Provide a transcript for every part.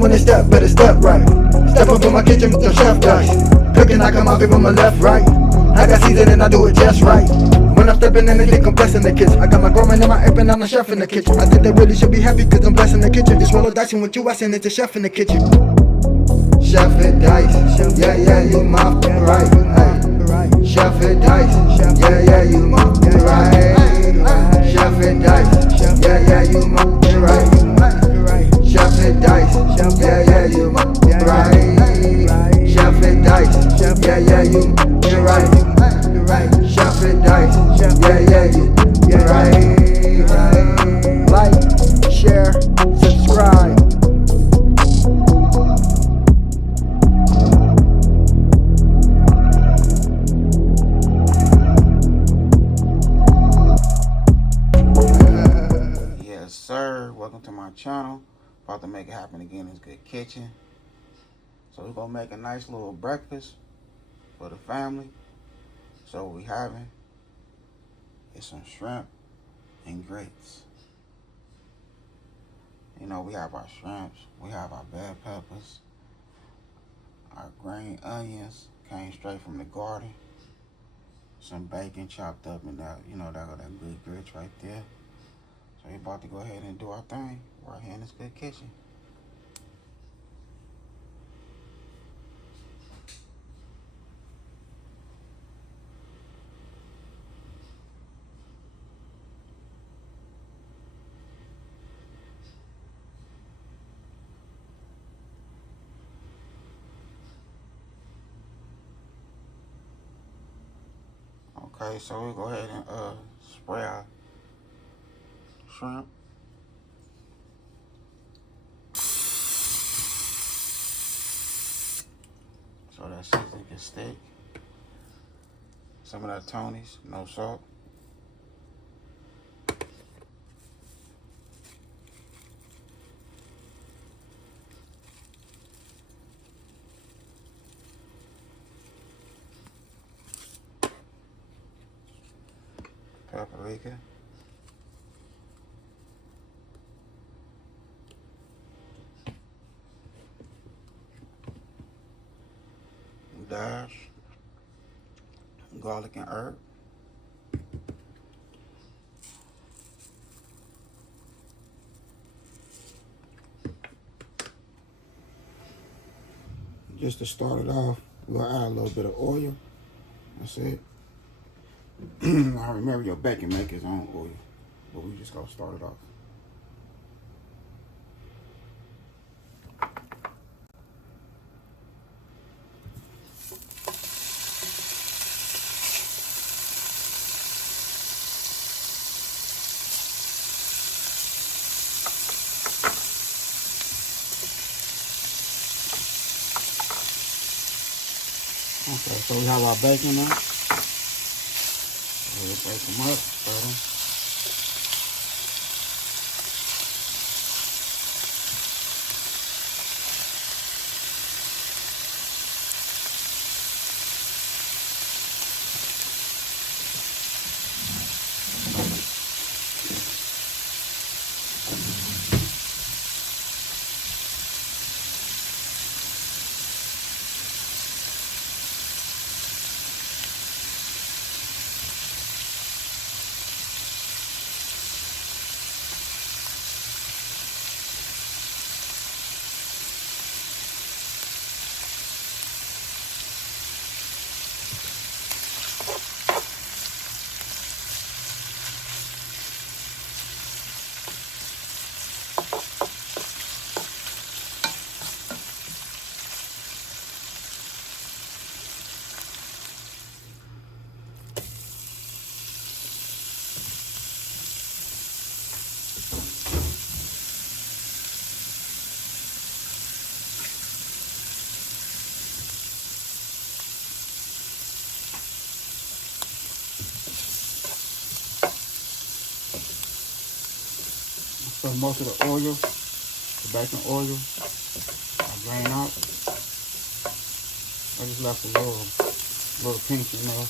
when they step, better step right. Step up in my kitchen with them chef dice. Cooking, I come out from my left, right. I got season and I do it just right. When I'm stepping in, they think I'm blessing the kitchen. I got my growing in my apron, I'm the chef in the kitchen. I think they really should be happy cause I'm blessing the kitchen. This roll of dice and with you, I send it to chef in the kitchen. Chef and dice, yeah, yeah, you my right. Hey. Chef and dice, yeah, yeah, you my right. Chef and dice, yeah, yeah, you my right. Chef and dice, yeah, yeah, you my right. Chef and dice, yeah, yeah, you right. Chef and dice, yeah, yeah, you right. Like, share, subscribe. Yes, sir. Welcome to my channel. About to make it happen again. It's Good Kitchen. So we're gonna make a nice little breakfast for the family. So what we having is some shrimp and grits. You know, we have our shrimps, we have our bell peppers, our green onions came straight from the garden, some bacon chopped up in that, you know, that good grits right there. So we're about to go ahead and do our thing right here in this Good Kitchen. Okay, so we'll go ahead and spray our shrimp. So that seasoning can stick. Some of that Tony's, no salt. Paprika. Dash. Garlic and herb. Just to start it off, we'll add a little bit of oil. That's it. Now remember, your bacon make its own oil, but we just gonna start it off. Okay, so we have our bacon now. We'll break them up, spread them. So most of the oil, the bacon oil, I drain out. I just left a little pinch in there.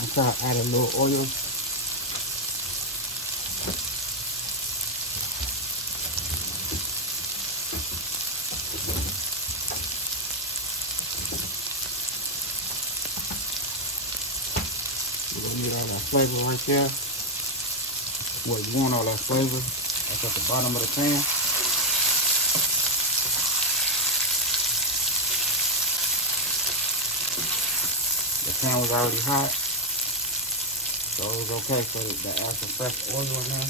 I'm trying to add a little oil. You're gonna need all that flavor right there. What you want, all that flavor. That's at the bottom of the pan. The pan was already hot, so it was okay for to add some fresh oil in there.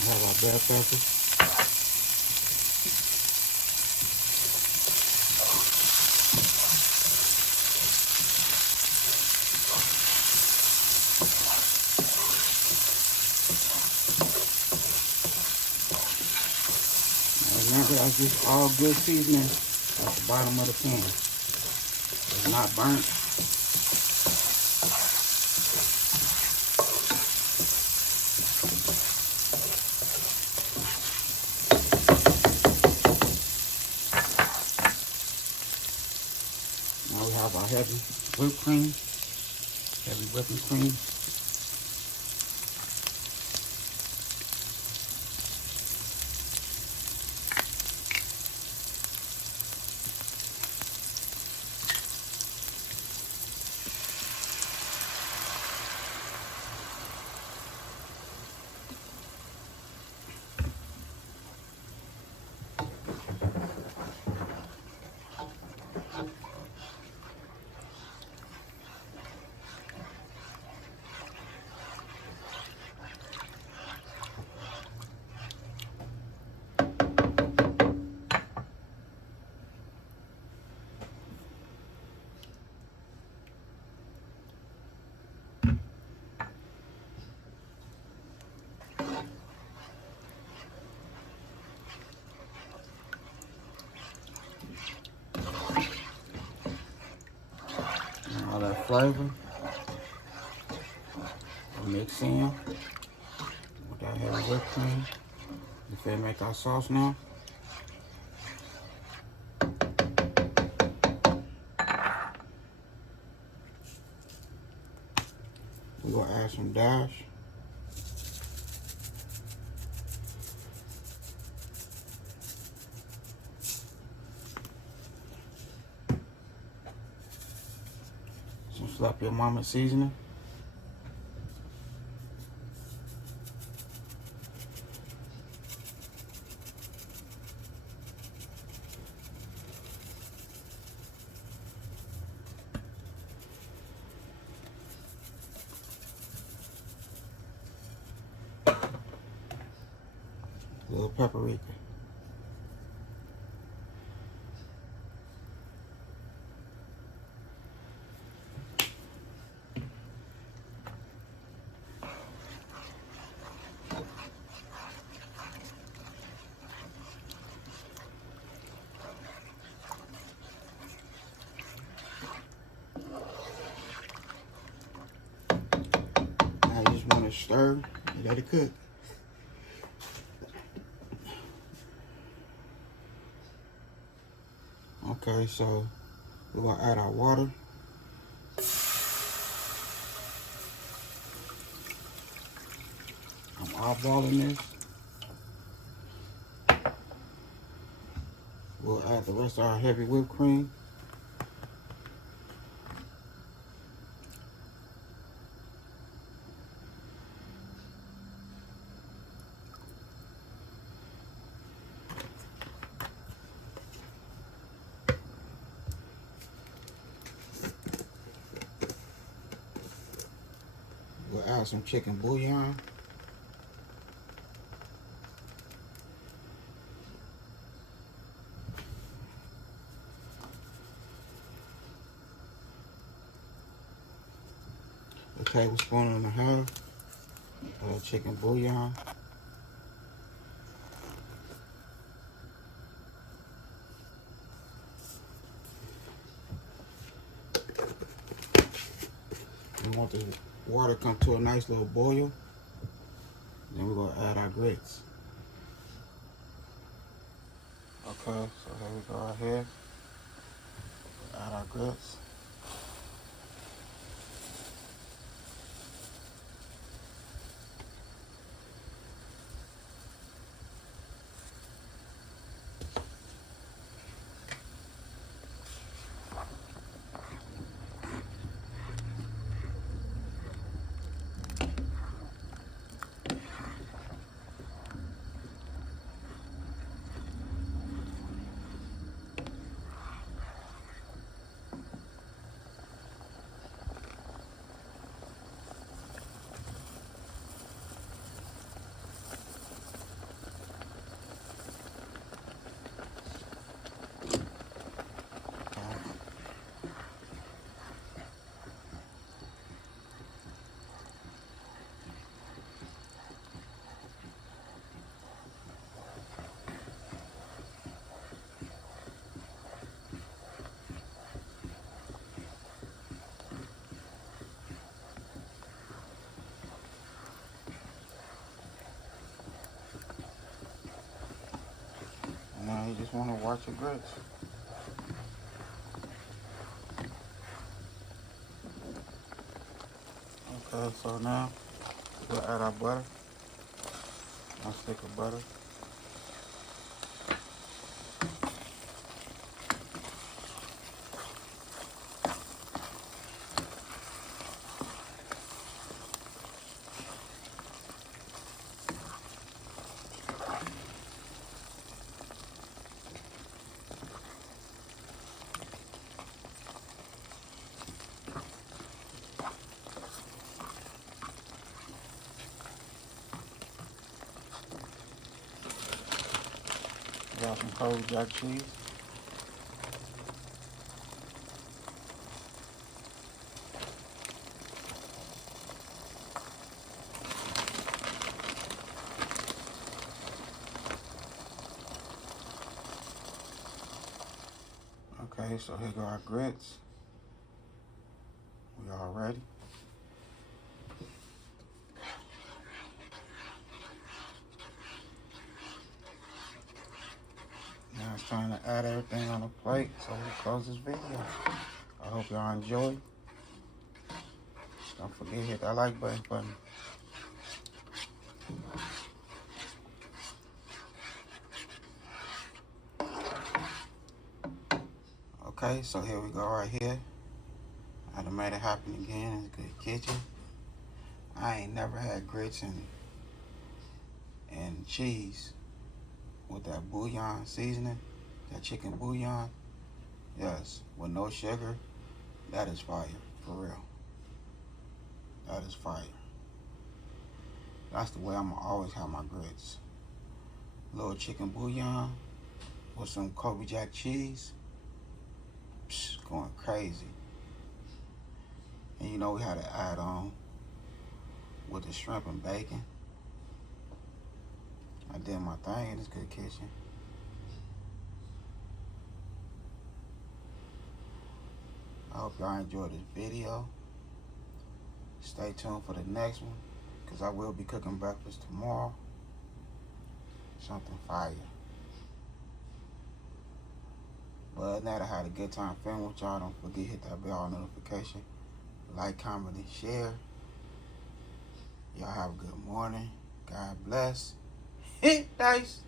We have our bell peppers. Remember, that's just all good seasoning at the bottom of the pan. It's not burnt. Now we have our heavy whipped cream, heavy whipping cream. All that flavor mix in with that heavy whipped cream. You feel make our sauce now. We're gonna add some dash. Some Slap Your Mama seasoning. A little paprika. I just want to stir and let it cook. Okay, so we're gonna add our water. I'm eyeballing this. We'll add the rest of our heavy whipped cream. We'll add some chicken bouillon. A tablespoon and a half of chicken bouillon. want the water to come to a nice little boil. Then we're gonna add our grits. Okay, so here we go right here. Add our grits. Now you just want to watch your grits. Okay, so now we'll add our butter. 1 stick of butter. Got some cold jack cheese. Okay, so here go our grits. We all ready. Now it's time to add everything on the plate, so we close this video. I hope y'all enjoy. Don't forget to hit that like button for me. Okay, so here we go right here. I done made it happen again. It's a good kitchen. I ain't never had grits and cheese with that bouillon seasoning, that chicken bouillon. Yes, with no sugar. That is fire, for real. That is fire. That's the way I'm gonna always have my grits. Little chicken bouillon with some Kobe Jack cheese. Psh, going crazy. And you know we had to add on with the shrimp and bacon. I did my thing in this good kitchen. I hope y'all enjoyed this video. Stay tuned for the next one, because I will be cooking breakfast tomorrow. Something fire. But other than that, I had a good time filming with y'all. Don't forget to hit that bell notification. Like, comment, and share. Y'all have a good morning. God bless. Hit dice.